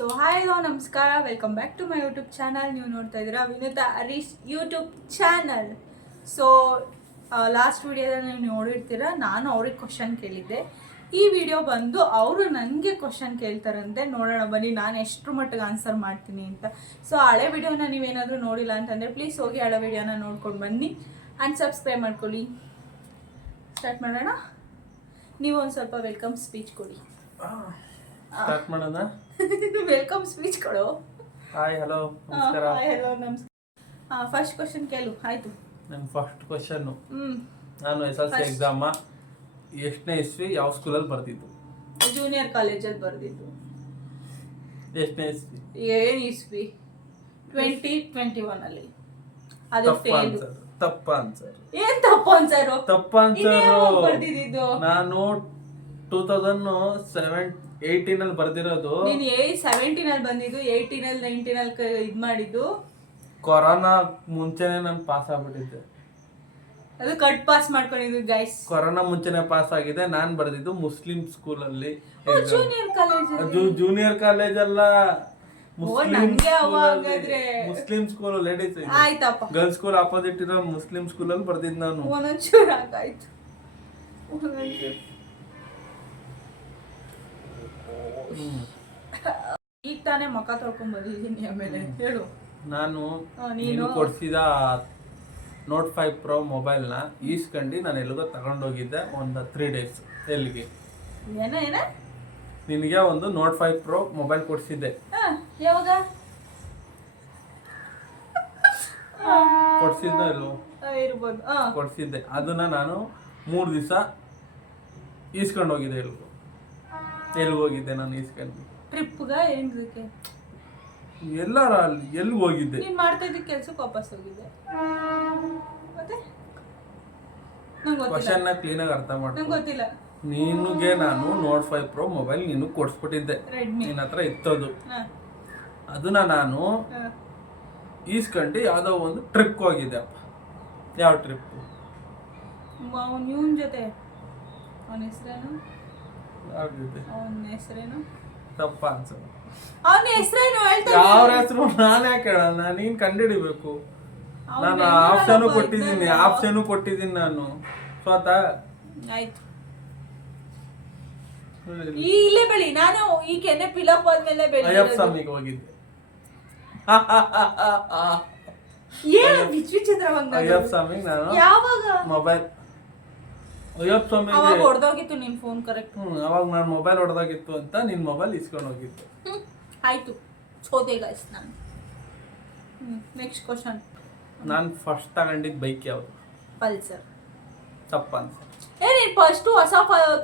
So hi hello ನಮಸ್ಕಾರ, welcome back to my YouTube channel. ನೀವು ನೋಡ್ತಾ ಇದ್ದೀರಾ Vinutha Harish YouTube channel. So last ವಿಡಿಯೋದಲ್ಲಿ ನೀವು ನೋಡಿರ್ತೀರ, ನಾನು ಅವ್ರಿಗೆ ಕ್ವಶನ್ ಕೇಳಿದ್ದೆ. ಈ ವಿಡಿಯೋ ಬಂದು ಅವರು ನನಗೆ ಕ್ವಶನ್ ಕೇಳ್ತಾರಂತೆ. ನೋಡೋಣ ಬನ್ನಿ ನಾನು ಎಷ್ಟು ಮಟ್ಟಿಗೆ ಆನ್ಸರ್ ಮಾಡ್ತೀನಿ ಅಂತ. ಸೊ ಹಳೆ ವಿಡಿಯೋನ ನೀವೇನಾದರೂ ನೋಡಿಲ್ಲ ಅಂತಂದರೆ ಪ್ಲೀಸ್ ಹೋಗಿ ಹಳೆ ವಿಡಿಯೋನ ನೋಡ್ಕೊಂಡು ಬನ್ನಿ ಆ್ಯಂಡ್ ಸಬ್ಸ್ಕ್ರೈಬ್ ಮಾಡ್ಕೊಳ್ಳಿ. ಸ್ಟಾರ್ಟ್ ಮಾಡೋಣ. ನೀವು ಒಂದು ಸ್ವಲ್ಪ ವೆಲ್ಕಮ್ ಸ್ಪೀಚ್ ಕೊಡಿ. ಸ್ಟಾರ್ಟ್ ಮಾಡೋಣ. ವೆಲ್ಕಮ್ ಸ್ಪೀಚ್ ಕೊಡು. ಹಾಯ್ ಹಲೋ ನಮಸ್ಕಾರ. ಹಾಯ್ ಹಲೋ ನಮಸ್ಕಾರ. ಫಸ್ಟ್ ಕ್ವಶನ್ ಕೇಳು. ಆಯ್ತು, ನನ್ನ ಫಸ್ಟ್ ಕ್ವಶನ್, ನಾನು SSLC ಎಕ್ಸಾಮ ಎಷ್ಟನೇ ಇಸ್ವಿ ಯಾವ ಸ್ಕೂಲಲ್ಲಿ ಬರ್ತಿದ್ದು? ಜೂನಿಯರ್ ಕಾಲೇಜಲ್ಲಿ ಬರ್ದಿದ್ದು. ಎಷ್ಟನೇ ಇಸ್ವಿ? ಏನ್ ಇಸ್ವಿ? 2021 ಅಲ್ಲಿ. ಅದು ಫೇಲ್. ತಪ್ಪ ಆನ್ಸರ್. ಏನ್ ತಪ್ಪು ಆನ್ಸರ್? ತಪ್ಪ ಆನ್ಸರ್. ಬರ್ದಿದ್ದು ನಾನು 2018 ಅಲ್ಲಿ ಬರ್ದಿರೋದು. ನೀನು 17 ಅಲ್ಲಿ ಬಂದಿದ್ದು, 18 ಅಲ್ಲಿ 19 ಅಲ್ಲಿ ಇದ್ ಮಾಡಿದ್ದು. ಕೊರೋನಾ ಮುಂಚೆನೆ ನಾನು ಪಾಸ್ ಆಗ್ಬಿಟ್ಟಿದ್ದೆ. ಅದು ಕಟ್ ಪಾಸ್ ಮಾಡ್ಕೊಂಡಿದ್ದು ಗೈಸ್. ಕೊರೋನಾ ಮುಂಚೆನೆ ಪಾಸ್ ಆಗಿದೆ. ನಾನು ಬರ್ದಿದ್ದು ಮುಸ್ಲಿಂ ಸ್ಕೂಲ್ ಅಲ್ಲಿ. Junior college. ಜೂನಿಯರ್ ಕಾಲೇಜ್ ಅಲ್ಲ, ಮುಸ್ಲಿಂ ಸ್ಕೂಲ್. ಲೇಡೀಸ್ ಆಯ್ತಪ್ಪ. ಗರ್ಲ್ಸ್ ಸ್ಕೂಲ್ ಆಪೋಸಿಟ್ ಇರೋ ಮುಸ್ಲಿಂ ಸ್ಕೂಲ್ ಅಲ್ಲಿ ಬರ್ದಿದ್ದು ನಾನು. ಒಂದೊಂಚೂರು ಆಗಾಯ್ತು. ಈಗ ತಾನೇ ಮುಖ ತೊಳ್ಕೊಂಡ್ ಬಂದಿದ್ದೀನಿ. ಆಮೇಲೆ ಹೇಳು. ನಾನು ನೀನು ಕೊಡ್ಸಿದ ನೋಟ್ 5 Pro ಮೊಬೈಲ್ನ ಈಸ್ಕೊಂಡು ನಾನು ಎಲ್ಲಿಗೋ ತಗೊಂಡೋಗಿದ್ದೆ ಒಂದು 3 days. ಎಲ್ಲಿಗೆ? ಏನ ನಿನಗೆ ಒಂದು ನೋಟ್ 5 Pro ಮೊಬೈಲ್ ಕೊಡ್ಸಿದ್ದೆ. ಯಾವಾಗ ಕೊಡ್ಸಿದ್ದ ಇಲ್ವೋ? ಇರ್ಬೋದು. ಕೊಡ್ಸಿದ್ದೆ. ಅದನ್ನ ನಾನು 3 ದಿವಸ ಈಸ್ಕೊಂಡು ಹೋಗಿದ್ದೆ. ಎಲ್ಲಿಗೋಗಿದ್ದೆ ನಾನು ಈಸ್ಕೊಂಡು? ಟ್ರಿಪ್ಗ ಏನಕ್ಕೆ? ಎಲ್ಲಾರ ಅಲ್ಲಿ ಎಲ್ಲಿ ಹೋಗಿದ್ದೆ? ನೀನ್ ಮಾಡ್ತಾ ಇದ್ದ ಕೆಲ್ಸಕ್ಕೆ ವಾಪಸ್ ಹೋಗಿದ್ದೆ. ಮತ್ತೆ ನಂಗೆ ಕ್ವಶನ್ ನ ಕ್ಲೀನ್ ಆಗಿ ಅರ್ಥ ಮಾಡ್ಕೊ. ನಂಗೆ ಗೊತ್ತಿಲ್ಲ. ನಿನಗೆ ನಾನು ನೋಟ್ 5 Pro ಮೊಬೈಲ್ ನೀನು ಕೊಡ್ಸ್ಬಿಟ್ಟಿದ್ದೆ. ನಿನ್ನ ಹತ್ರ ಇತ್ತದು. ಅದನ್ನ ನಾನು ಈಸ್ಕೊಂಡು ಯಾವ್ದೋ ಒಂದು ಟ್ರಿಪ್ ಹೋಗಿದ್ದೆ. ಯಾವ ಟ್ರಿಪ್? ಇವನ್ ಜೊತೆ. ಅವನ ಹೆಸರೇನು? ಯಾವ ಜೊತೆ? ಅವನ ಹೆಸರೇನು? ತಪ್ಪ ಅನ್ಸಲ್ಲ. ಅವನ ಹೆಸರೇನು ಹೇಳ್ತಾ? ಯಾವ ಹೆಸರು ನಾನೇ ಕೇಳಲ್ಲ, ನೀನ್ ಕಂಡುಹಿಡಿಬೇಕು. ನಾನು ಆಪ್ಷನ್ ಕೊಟ್ಟಿದ್ದೀನಿ ನಾನು ಸ್ವತಃ. ಆಯ್ತು, ಇಲ್ಲೇ ಬೆಳಿ. ನಾನು ಈ ಕೆನೆ ಪಿಲಪ್ ಆದ್ಮೇಲೆ ಬೆಳಿ. ಅಯ್ಯಪ್ಪ ಸ್ವಾಮಿಗೆ ಹೋಗಿದ್ದೆ. ಏನು ವಿಚಿತ್ರವಾಗಿ? ಅಯ್ಯಪ್ಪ ಸ್ವಾಮಿಗೆ ನಾನು ಯಾವಾಗ ಮೊಬೈಲ್ ಅಯ್ಯಪ್ಪ ಸ್ವಾಮಿಗೆ ಅವಾಗ ಹೊಡೆದೋಗಿತ್ತು ನಿನ್ ಫೋನ್. ಕರೆಕ್ಟ್. ಅವಾಗ ನಾನು ಮೊಬೈಲ್ ಹೊಡೆದಾಗಿತ್ತು ಅಂತ ನಿನ್ ಮೊಬೈಲ್ ಇಸ್ಕೊಂಡು ಹೋಗಿತ್ತು. ಆಯ್ತು, ಸೋತೆ ಗೈಸ್ ನಾನು. Next question. ನಾನು ಫಸ್ಟ್ ತಗೊಂಡಿದ್ದ ಬೈಕ್ ಯಾವುದು? ಪಲ್ಸರ್. ತಪ್ಪ ಅನ್ಸ. ನೀನ್ ಫಸ್ಟ್ ಹೊಸ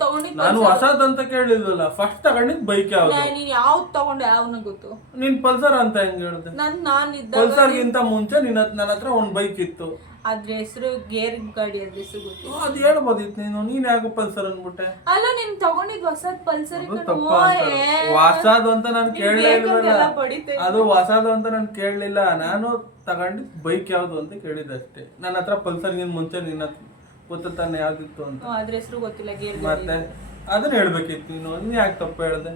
ತಗೊಂಡಿದ್ದು? ನಾನು ಹೊಸದಂತ ಕೇಳಿದ್ವಲ್ಲ. ಫಸ್ಟ್ ತಗೊಂಡಿದ್ ಬೈಕ್ ಯಾವ್ದು? ನೀನ್ ಯಾವ್ದು ತಗೊಂಡೆ? ಯಾವನ ಗೊತ್ತು? ನೀನ್ ಪಲ್ಸರ್ ಅಂತ ಹೆಂಗ್ ಹೇಳ್ದೆ? ನಾನು ಇದ್ದಾಗ ಪಲ್ಸರ್ಗಿಂತ ಮುಂಚೆ ನನ್ನ ಹತ್ರ ಒಂದ್ ಬೈಕ್ ಇತ್ತು. ಅದ್ರ ಹೆಸರು ಗೇರ್ ಗಾಡಿ. ಅದ್ರ ಹೆಸರು ಗೊತ್ತು. ಅದ್ ಹೇಳ್ಬೋದಿತ್ತು ನೀನು. ನೀನ್ ಯಾಕೆ ಪಲ್ಸರ್ ಅನ್ಬಿಟ್ಟೆ? ಅಲ್ಲ, ನೀನ್ ತಗೊಂಡಿದ್ ಹೊಸದ್ ಪಲ್ಸರ್. ಹೊಸದು ಅಂತ ನಾನು ಕೇಳಲೇ ಇಲ್ವಲ್ಲ. ಅದು ಹೊಸದು ಅಂತ ನಾನು ಕೇಳಲಿಲ್ಲ. ನಾನು ತಗೊಂಡಿದ್ ಬೈಕ್ ಯಾವ್ದು ಅಂತ ಕೇಳಿದಷ್ಟೇ. ನನ್ನ ಹತ್ರ ಪಲ್ಸರ್ಗಿಂತ ಮುಂಚೆ ನಿನ್ನ ಹತ್ರ ಗೊತ್ತ ತಾನೆ ಯಾವ್ದಿತ್ತು ಅಂತ. ಅದ್ರ ಹೆಸರು ಗೊತ್ತಿಲ್ಲ. ಗೇರ್ ಮತ್ತೆ ಅದನ್ನ ಹೇಳ್ಬೇಕಿತ್ತು ನೀನು. ನೀನ್ ಯಾಕೆ ತಪ್ಪು ಹೇಳ್ದೆ?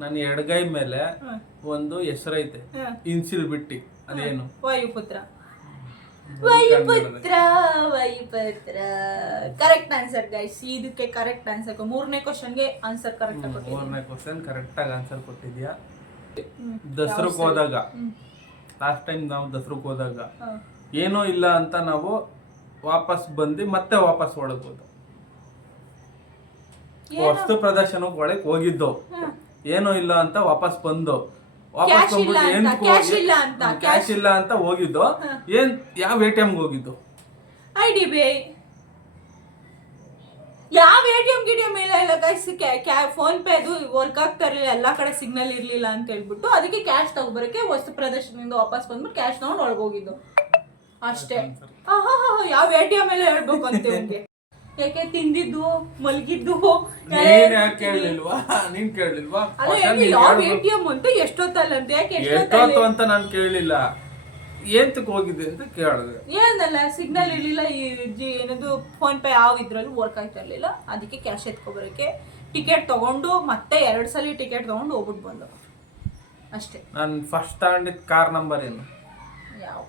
ನನ್ನ ಎಡಗೈ ಮೇಲೆ ಒಂದು ಹೆಸರೈತೆ, ಇನ್ಸಿಲ್ ಬಿಟ್ಟಿ. ಅದೇನು? ವಾಯುಪುತ್ರ. ವಾಯುಪುತ್ರ. ವಾಯುಪುತ್ರ ಕರೆಕ್ಟ್ ಆನ್ಸರ್ ಗೈಸ್. ಇದಕ್ಕೆ ಕರೆಕ್ಟ್ ಆನ್ಸರ್. 3ನೇ ಕ್ವಶನ್ಗೆ ಆನ್ಸರ್ ಕರೆಕ್ಟ್ ಆಗಿ ಕೊಟ್ಟಿದ್ದೀನಿ. 3ನೇ ಕ್ವಶನ್ ಕರೆಕ್ಟ್ ಆಗಿ ಆನ್ಸರ್ ಕೊಟ್ಟಿದ್ಯಾ. ದಸರಕ್ಕೆ ಹೋದಾಗ, ಲಾಸ್ಟ್ ಟೈಮ್ ನಾವು ದಸರಕ್ಕೆ ಹೋದಾಗ ಏನೋ ಇಲ್ಲ ಅಂತ ನಾವು ವಾಪಸ್ ಬಂದು ಮತ್ತೆ ವಾಪಸ್ ಒಳಗೋದು. ವಸ್ತು ಪ್ರದರ್ಶನಕ್ಕೆ ಒಳಗೆ ಹೋಗಿದ್ದು. ಏನೋ ಇಲ್ಲ ಅಂತ ವಾಪಸ್ ಬಂದು ವಾಪಸ್ ಬಂದ್ಬಿಟ್ಟು ಕ್ಯಾಶ್ ಇಲ್ಲ ಅಂತ ಹೋಗಿದ್ದು. ಏನ್ ಯಾವ ATM ಹೋಗಿದ್ದು? IDBI. ಯಾವ ATM ಗಿಟಿಎಂ ಇಲ್ಲ ಗೈಸ್. ಫೋನ್ ಪೇ ಅದು ವರ್ಕ್ ಆಗ್ತಾ ಇರಲಿಲ್ಲ, ಎಲ್ಲಾ ಕಡೆ ಸಿಗ್ನಲ್ ಇರ್ಲಿಲ್ಲ ಅಂತ ಹೇಳ್ಬಿಟ್ಟು ಅದಕ್ಕೆ ಕ್ಯಾಶ್ ತಗೊಬರಕ್ಕೆ ವಸ್ತು ಪ್ರದರ್ಶನದಿಂದ ವಾಪಸ್ ಬಂದ್ಬಿಟ್ಟು ಕ್ಯಾಶ್ ತಗೊಂಡು ಒಳಗೋಗಿದ್ದು ಅಷ್ಟೇ. ಯಾವ ATM ಎಲ್ಲ ಹೇಳ್ಬೇಕು ಅಂತ ನಿಮ್ಗೆ? ಯಾಕೆ ತಿಂದಿದ್ದು ಮಲಗಿದ್ದು ನೀನ್ ಕೇಳಲಿಲ್ವಾ? ಯಾವ ATM ಅಂತ ಎಷ್ಟೊತ್ತಲ್ಲ ಅಂತ. ಯಾಕೆ ಎಷ್ಟೊತ್ತು ಅಂತ ನಾನು ಕೇಳಿಲ್ಲ. ಏಂತಕ್ಕೆ ಹೋಗಿದೆ ಅಂತ ಕೇಳಿದೆ. ಏನಲ್ಲ ಸಿಗ್ನಲ್ ಇರಲಿಲ್ಲ, ಏನದು ಫೋನ್ ಪೇ ಯಾವ ಇದ್ರಲ್ಲೂ ವರ್ಕ್ ಆಯ್ತಾ ಇರಲಿಲ್ಲ, ಅದಕ್ಕೆ ಕ್ಯಾಶ್ ಎತ್ಕೊಬರೋಕ್ಕೆ ಟಿಕೆಟ್ ತೊಗೊಂಡು ಮತ್ತೆ 2 ಸಲ ಟಿಕೆಟ್ ತೊಗೊಂಡು ಹೋಗ್ಬಿಟ್ಟು ಬಂದು ಅಷ್ಟೇ. ನಾನು ಫಸ್ಟ್ ತಗೊಂಡಿದ್ದ ಕಾರ್ ನಂಬರ್ ಏನು? ಯಾವ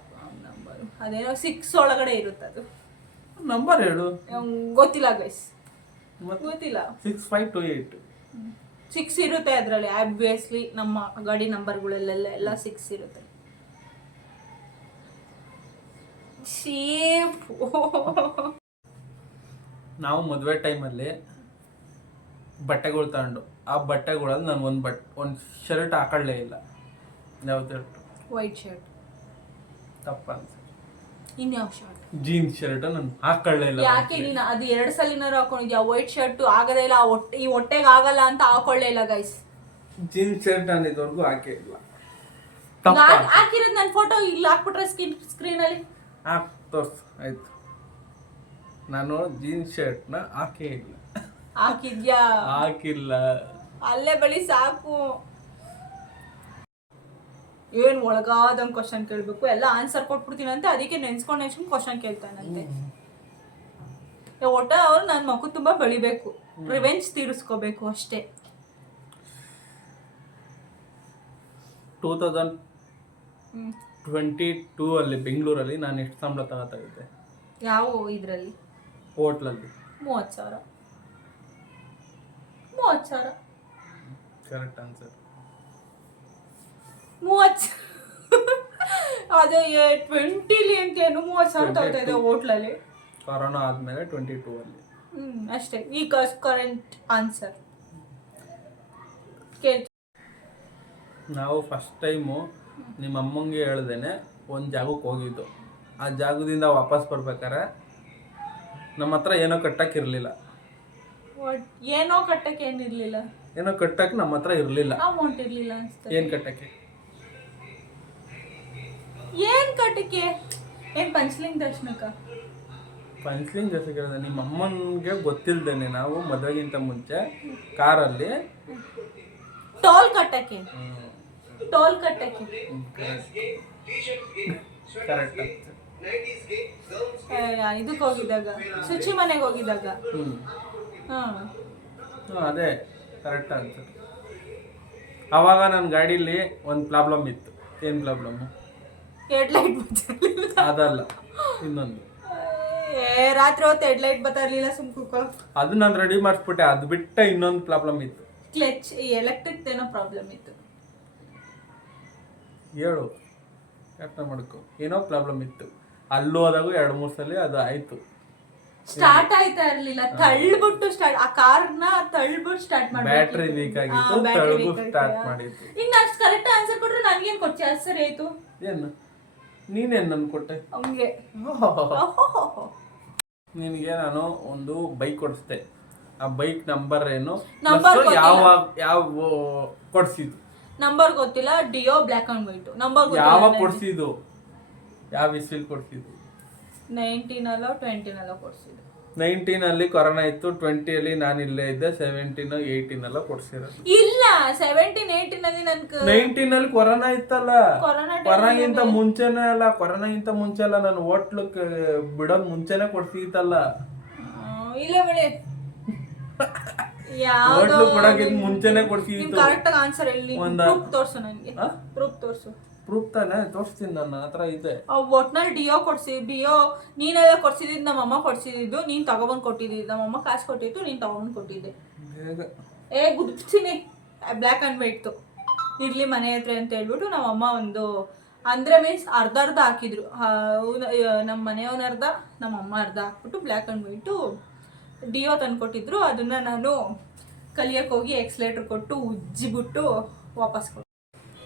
ನಂಬರು ಅದೇನೋ 6 ಒಳಗಡೆ ಇರುತ್ತೆ ಅದು ನಂಬರ್ ಹೇಳು. ಗೊತ್ತಿಲ್ಲ ಗೈಸ್, ಗೊತ್ತಿಲ್ಲ. 6528 6 ಇರುತ್ತೆ ಅದರಲ್ಲಿ. ಆಬ್ವಿಯಸ್ಲಿ ನಮ್ಮ ಗಾಡಿ ನಂಬರ್ಗಳೆಲ್ಲ 6 ಇರುತ್ತೆ. ನಾವು ಮದುವೆ ಟೈಮಲ್ಲಿ ಬಟ್ಟೆಗಳು ತಗೊಂಡು ಆ ಬಟ್ಟೆಗಳಲ್ಲಿ ನಾನು ಒಂದು ಶರ್ಟ್ ಹಾಕೊಳ್ಳೇ ಇಲ್ಲ. ಯಾವ್ದು ವೈಟ್ ಶರ್ಟ್ ತಪ್ಪ ಅನ್ಸುತ್ತೆ. ಇನ್ಯಾವ ಶರ್ಟ್? ಜೀನ್ಸ್ ಶರ್ಟ್ ನಾನು ಹಾಕೊಳ್ಳೇ ಇಲ್ಲ. ಯಾಕೆ ನೀನು ಅದು 2 ಸಲಿನಾರು ಹಾಕೊಂಡಿದ್ಯಾ? ವೈಟ್ ಶರ್ಟ್ ಆಗದೇ ಇಲ್ಲ, ಈ ಹೊಟ್ಟೆಗೆ ಆಗಲ್ಲ ಅಂತ ಹಾಕೊಳ್ಳೇ ಇಲ್ಲ ಗೈಸ್. ಜೀನ್ಸ್ ಶರ್ಟ್ ನಾನು ಇದುವರೆಗೂ ಹಾಕೇ ಇಲ್ಲ. ಹಾಕಿರೋದು ನನ್ನ ಫೋಟೋ ಇಲ್ಲ ಹಾಕ್ಬಿಟ್ರೆ ಸ್ಕ್ರೀನಲ್ಲಿ ತೋರ್ಸು ಆಯ್ತು. ನಾನು ಜೀನ್ಸ್ ಶರ್ಟ್ನ ಹಾಕೇ ಇಲ್ಲ. ಹಾಕಿದ್ಯಾ? ಹಾಕಿಲ್ಲ. ಅಲ್ಲೇ ಬಳಿ ಸಾಕು. ಏನ್ ಒಳಗಾದಂಗೆ ಕ್ವಶನ್ ಕೇಳಬೇಕು, ಎಲ್ಲ ಆನ್ಸರ್ ಕೊಟ್ಬಿಡ್ತೀನಂತೆ, ಅದಕ್ಕೆ ನೆನ್ಸ್ಕೊಂಡು ಕ್ವಶನ್ ಕೇಳ್ತಾನಂತೆ. ಒಟ್ಟ ಅವ್ರು ನನ್ನ ಮಗು ತುಂಬಾ ಬೆಳಿಬೇಕು, ರಿವೆಂಜ್ ತೀರಿಸ್ಕೋಬೇಕು ಅಷ್ಟೇ. 2022 ಅಲ್ಲಿ ಬೆಂಗಳೂರಲ್ಲಿ ನಾನು ಎಷ್ಟು ಸಂಬಳ ತಗೋತಾಯಿದ್ದೆ? ಯಾವ ಇದರಲ್ಲಿ? ಹೋಟ್ಲಲ್ಲಿ 30,000. Correct answer. 30 ಅದೇ 20ಲಿ ಅಂತ ಏನು 30,000 ತಗೋತಾ ಇದೆ ಹೋಟ್ಲಲ್ಲಿ. ಕೊರೋನಾ ಆದ್ಮೇಲೆ 22 ಅಲ್ಲಿ. ಅಷ್ಟೇ. ಈಗ ಕರೆಂಟ್ ಆನ್ಸರ್ ಕೇಳಿ. ನಾವು ಫಸ್ಟ್ ಟೈಮು ನಿಮ್ಮ ಅಮ್ಮಂಗೆ ಹೇಳ್ದೇನೆ ಒಂದು ಜಾಗಕ್ಕೆ ಹೋಗಿದ್ದು. ಆ ಜಾಗದಿಂದ ವಾಪಸ್ ಬರ್ಬೇಕಾರೆ ನಮ್ಮ ಹತ್ರ ಏನೋ ಕಟ್ಟಕ್ಕಿರಲಿಲ್ಲ. ಏನೋ ಕಟ್ಟಕ್ಕೆ ಏನಿರಲಿಲ್ಲ. ಏನೋ ಕಟ್ಟಕ್ಕೆ ನಮ್ಮ ಹತ್ರ ಇರಲಿಲ್ಲ. ಅಮೌಂಟ್ ಇರಲಿಲ್ಲ ಅನ್ಸುತ್ತೆ. ಏನು ಕಟ್ಟಕ್ಕೆ? ಏನು ಕಟ್ಟಕ್ಕೆ? ಏನು ಪಂಚಲಿಂಗ ದರ್ಶನಕ್ಕ? ಪಂಚಲಿಂಗ ದರ್ಶನ ಹೇಳಿದೆ. ನಿಮ್ಮ ಅಮ್ಮನಿಗೆ ಗೊತ್ತಿಲ್ದೇನೆ ನಾವು ಮದುವೆಗಿಂತ ಮುಂಚೆ ಕಾರಲ್ಲಿ ಟೋಲ್ ಕಟ್ಟಕ್ಕೆ. ಟೋಲ್ ಕಟ್ಟಕ್ಕೆ ಕರೆಕ್ಟ್. ಇದಕ್ಕೆ ಹೋಗಿದ್ದಾಗ, ಶುಚಿ ಮನೆಗೆ ಹೋಗಿದ್ದಾಗ. ಅದೇ ಕರೆಕ್ಟ್ ಆನ್ಸರ್. ಅವಾಗ ನನ್ನ ಗಾಡೀಲಿ ಒಂದು ಪ್ರಾಬ್ಲಮ್ ಇತ್ತು. ಏನು ಪ್ರಾಬ್ಲಮ್ಮು? ಹೆಡ್ಲೈಟ್ ಅದಲ್ಲ, ಇನ್ನೊಂದು. ರಾತ್ರಿ ಹೊತ್ತು ಹೆಡ್ಲೈಟ್ ಬರ್ತಾ ಇರಲಿಲ್ಲ, ಸುಮ್ ಕೂತ್ಕೊ. ಅದು ನಾನು ರೆಡಿ ಮಾಡಿಸ್ಬಿಟ್ಟೆ. ಅದು ಬಿಟ್ಟ ಇನ್ನೊಂದು ಪ್ರಾಬ್ಲಮ್ ಇತ್ತು. ಕ್ಲಚ್ ಎಲೆಕ್ಟ್ರಿಕ್ ಏನೋ ಪ್ರಾಬ್ಲಮ್ ಇತ್ತು. ಹೇಳು, ಯೋಚನೆ ಮಾಡ್ಕೊ. ಏನೋ ಪ್ರಾಬ್ಲಮ್ ಇತ್ತು. ಅಲ್ಲಿ ಹೋದಾಗ 2-3 ಸಲ ಅದು ಆಯ್ತು. ಸ್ಟಾರ್ಟ್ ಆಯ್ತಾ ಇರ್ಲಿಲ್ಲ, ತಳ್ಳಿಬಿಟ್ಟು ಸ್ಟಾರ್ಟ್, ಆ ಕಾರ್ನ ತಳ್ಳಿಬಿಟ್ಟು ಸ್ಟಾರ್ಟ್ ಮಾಡಿ. ಬ್ಯಾಟ್ರಿ ವೀಕ್ ಆಗಿತ್ತು, ತಳ್ಳಿಬಿಟ್ಟು ಸ್ಟಾರ್ಟ್ ಮಾಡಿತ್ತು. ಇನ್ನು ಅಷ್ಟು ಕರೆಕ್ಟ್ ಆನ್ಸರ್ ಕೊಟ್ರೆ ನನಗೇನು ಕೊಡ್ತೀಯ? ಅದು ಸರಿ ಆಯ್ತು. ಏನು ನೀನೇನು ನನ್ ಕೊಟ್ಟೆ? ಹಂಗೆ ನಿನಗೆ ನಾನು ಒಂದು ಬೈಕ್ ಕೊಡಿಸ್ದೆ. ಆ ಬೈಕ್ ನಂಬರ್ ಏನು? ಯಾವ ಕೊಡ್ಸಿದ್ದು ನಂಬರ್ ಗೊತ್ತಿಲ್ಲ. Dio black and white number ಗೊತ್ತಿಲ್ಲ. ಯಾವಾಗ ಕೊಡ್ಸಿದ್ದು? ಯಾವ ಇಸ್ವಿಲ್ ಕೊಡ್ಸಿದ್ದು? 19 20 ಕೊಡ್ಸಿದ್ದು. 19 ಅಲ್ಲಿ ಕೊರೋನಾ ಇತ್ತು, 20 ಅಲ್ಲಿ ನಾನು ಇಲ್ಲೇ ಇದ್ದೆ, 17 18 ಕೊಡ್ಸಿರೋದು. ಇಲ್ಲ 17 18 ಅಲ್ಲಿ 19 ಅಲ್ಲಿ ಕೊರೋನಾ ಇತ್ತಲ್ಲ. ಕೊರೋನಾಗಿಂತ ಮುಂಚೆನೇ ಅಲ್ಲ, ಕೊರೋನಾಗಿಂತ ಮುಂಚೆ ಅಲ್ಲ, ನಾನು ಹೋಟ್ಲಕ್ಕೆ ಬಿಡೋದ್ ಮುಂಚೆನೆ ಕೊಡ್ಸಿತ್ತಲ್ಲ. ಇಲ್ಲ ಬೆಳೆ ಹೋಟ್ಲು ಕೊಡೋಕ್ಕಿಂತ ಮುಂಚೆನೆ ಕೊಡ್ಸಿದ್ದು. ಕರೆಕ್ಟ್ ಆನ್ಸರ್ ಹೇಳಿ. ಪ್ರೂಫ್ ತೋರ್ಸು ನನಗೆ. ಪ್ರೂಫ್ ತೋರ್ಸು. ಪ್ರೂಫ್ ತಾನೆ ತೋರಿಸ್ತೀನಿ, ನನ್ನ ಹತ್ರ ಇದೆ. ಒಟ್ನಲ್ಲಿ ಡಿಯೋ ಕೊಡ್ಸಿದ್ದು. ಡಿಯೋ ನೀನೆಲ್ಲ ಕೊಡ್ಸಿದ್ದು, ನಮ್ಮಮ್ಮ ಕೊಡ್ಸಿದ್ದು, ನೀನ್ ತಗೊಬಂದು ಕೊಟ್ಟಿದ್ದು. ನಮ್ಮಮ್ಮ ಕಾಸು ಕೊಟ್ಟಿದ್ದು, ನೀನ್ ತಗೊಂಡು ಕೊಟ್ಟಿದ್ದೆ. ಗುದ್ತೀನಿ ಬ್ಲ್ಯಾಕ್ ಆ್ಯಂಡ್ ವೈಟ್ದು ಇರ್ಲಿ ಮನೆ ಹತ್ರ ಅಂತ ಹೇಳ್ಬಿಟ್ಟು ನಮ್ಮಮ್ಮ ಒಂದು ಅಂದರೆ ಮೀನ್ಸ್ ಅರ್ಧ ಹಾಕಿದ್ರು. ನಮ್ಮ ಮನೆಯವನ ಅರ್ಧ, ನಮ್ಮಮ್ಮ ಅರ್ಧ ಹಾಕ್ಬಿಟ್ಟು ಬ್ಲ್ಯಾಕ್ ಆ್ಯಂಡ್ ವೈಟು ಡಿಯೋ ತಂದು ಕೊಟ್ಟಿದ್ರು. ಅದನ್ನ ನಾನು ಕಲಿಯಕ್ಕೆ ಹೋಗಿ ಎಕ್ಸ್ಲೇಟರ್ ಕೊಟ್ಟು ಉಜ್ಜಿಬಿಟ್ಟು ವಾಪಸ್ ಕೊಟ್ಟು.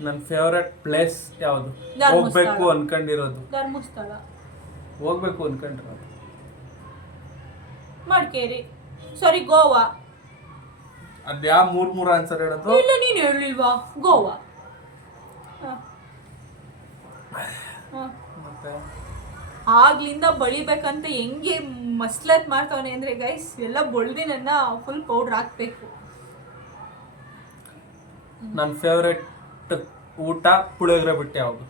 ನನ್ನ ಫೇವ್ರೆಟ್ ಪ್ಲೇಸ್ ಯಾವುದು? ಹೋಗ್ಬೇಕು ಅನ್ಕೊಂಡಿರೋದು? ಧರ್ಮಸ್ಥಳ. ಹೋಗ್ಬೇಕು ಅನ್ಕೊಂಡಿರೋದು ಮಡಿಕೇರಿ, ಸಾರಿ ಗೋವಾ. ಅದ್ ಯಾವ ಮೂರ್ ಆನ್ಸರ್ ಹೇಳೋದು? ಇಲ್ಲ ನೀನು ಹೇಳಿಲ್ವಾ? ಗೋವಾ. ಆಗ್ಲಿಂದ ಬಳಿಬೇಕಂತ ಹೆಂಗೆ ಮಸ್ಲತ್ ಮಾಡ್ತಾವನೆ ಅಂದ್ರೆ ಗೈಸ್, ಎಲ್ಲ ಬಳ್ದಿ ನನ್ನ ಫುಲ್ ಪೌಡ್ರ್ ಹಾಕ್ಬೇಕು. ನನ್ನ ಫೇವ್ರೆಟ್ ಊಟ ಪುಳಿಯೋಗರೆ ಬಿಟ್ಟು ಯಾವುದು?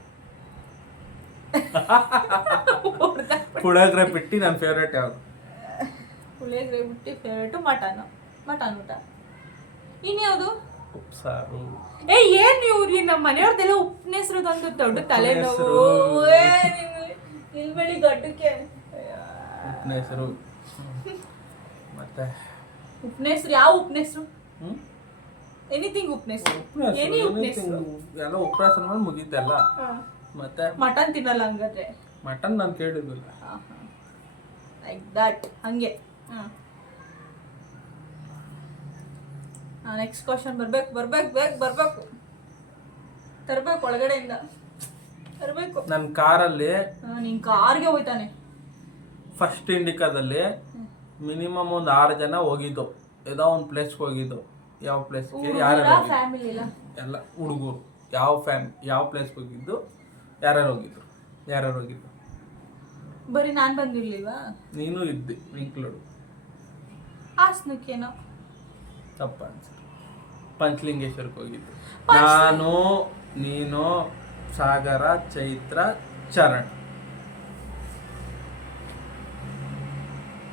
ಪುಳಿಯೋಗರೆ ಬಿಟ್ಟು ನನ್ನ ಫೇವ್ರೇಟ್ ಯಾವುದು? ಪುಳಿಯೋಗರೆ ಬಿಟ್ಟು ಫೇವ್ರೇಟು ಮಟನ್ ಊಟ. ಇನ್ಯಾವುದು? ಉಪ್ಸಾರು. ಏನ್ ಇವ್ರಿ ನಮ್ಮ ಮನೆಯವ್ರದ್ದೆಲ್ಲ ಉಪ್ಪಿನ ಹೆಸರುದೊಂದು ದೊಡ್ಡ ತಲೆನೋವು. ಇಲ್ಬೇಡಿ ಗಡ್ಡಕ್ಕೆ ಉಪ್ಪಿನ ಹೆಸರು. ಮತ್ತೆ ಉಪ್ಪಿನ ಹೆಸರು ಯಾವ ಉಪ್ಪಿನ ಹೆಸರು? ಎನಿಥಿಂಗ್ ಉಪ್ಪಿನ ಹೆಸರು. ಎನಿ ಉಪ್ಪಿನ ಹೆಸರು ಎಲ್ಲ ಉಪ್ಪಿನ ಮಾಡಿ ಮುಗಿದ್ದಲ್ಲ. ಮತ್ತೆ ಮಟನ್ ತಿನ್ನಲ್ಲ ಹಂಗಾದ್ರೆ? ಮಟನ್ ನಾನು ಕೇಳಿದ್ದಿಲ್ಲ. ಲೈಕ್ ದಟ್ ಹಂಗೆ. ನೆಕ್ಸ್ಟ್ ಕ್ವಶನ್ ಬರ್ಬೇಕು ತರ್ಬೇಕು ಒಳಗಡೆಯಿಂದ ತರ್ಬೇಕು. ನನ್ನ ಕಾರಲ್ಲಿ ನಿನ್ ಕಾರ್ಗೆ ಹೋಯ್ತಾನೆ. ಫಸ್ಟ್ ಇಂಡಿಕಾದಲ್ಲಿ ಮಿನಿಮಮ್ ಒಂದು 6 ಜನ ಹೋಗಿದ್ದು. ಏನೋ ಒಂದು ಪ್ಲೇಸ್ಗೆ ಹೋಗಿದ್ದು. ಯಾವ ಪ್ಲೇಸ್ಗೆ? ಫ್ಯಾಮಿಲಿ ಎಲ್ಲ ಹುಡುಗರು. ಯಾವ ಪ್ಲೇಸ್ಗೆ ಹೋಗಿದ್ದು? ಯಾರ್ಯಾರು ಹೋಗಿದ್ದು? ಬರೀ ನಾನು ಬಂದಿರ್ಲಿಲ್ವಾ? ನೀನು ಇದ್ದೆ ಇನ್ಕ್ಲೂಡ್. ಹಾಸನಕ್ಕೇನೋ ತಪ್ಪ ಅನ್ಸುತ್ತೆ. ಪಂಚಲಿಂಗೇಶ್ವರಕ್ಕೆ ಹೋಗಿದ್ದು ನಾನು, ನೀನು, ಸಾಗರ, ಚೈತ್ರ, ಚರಣ್.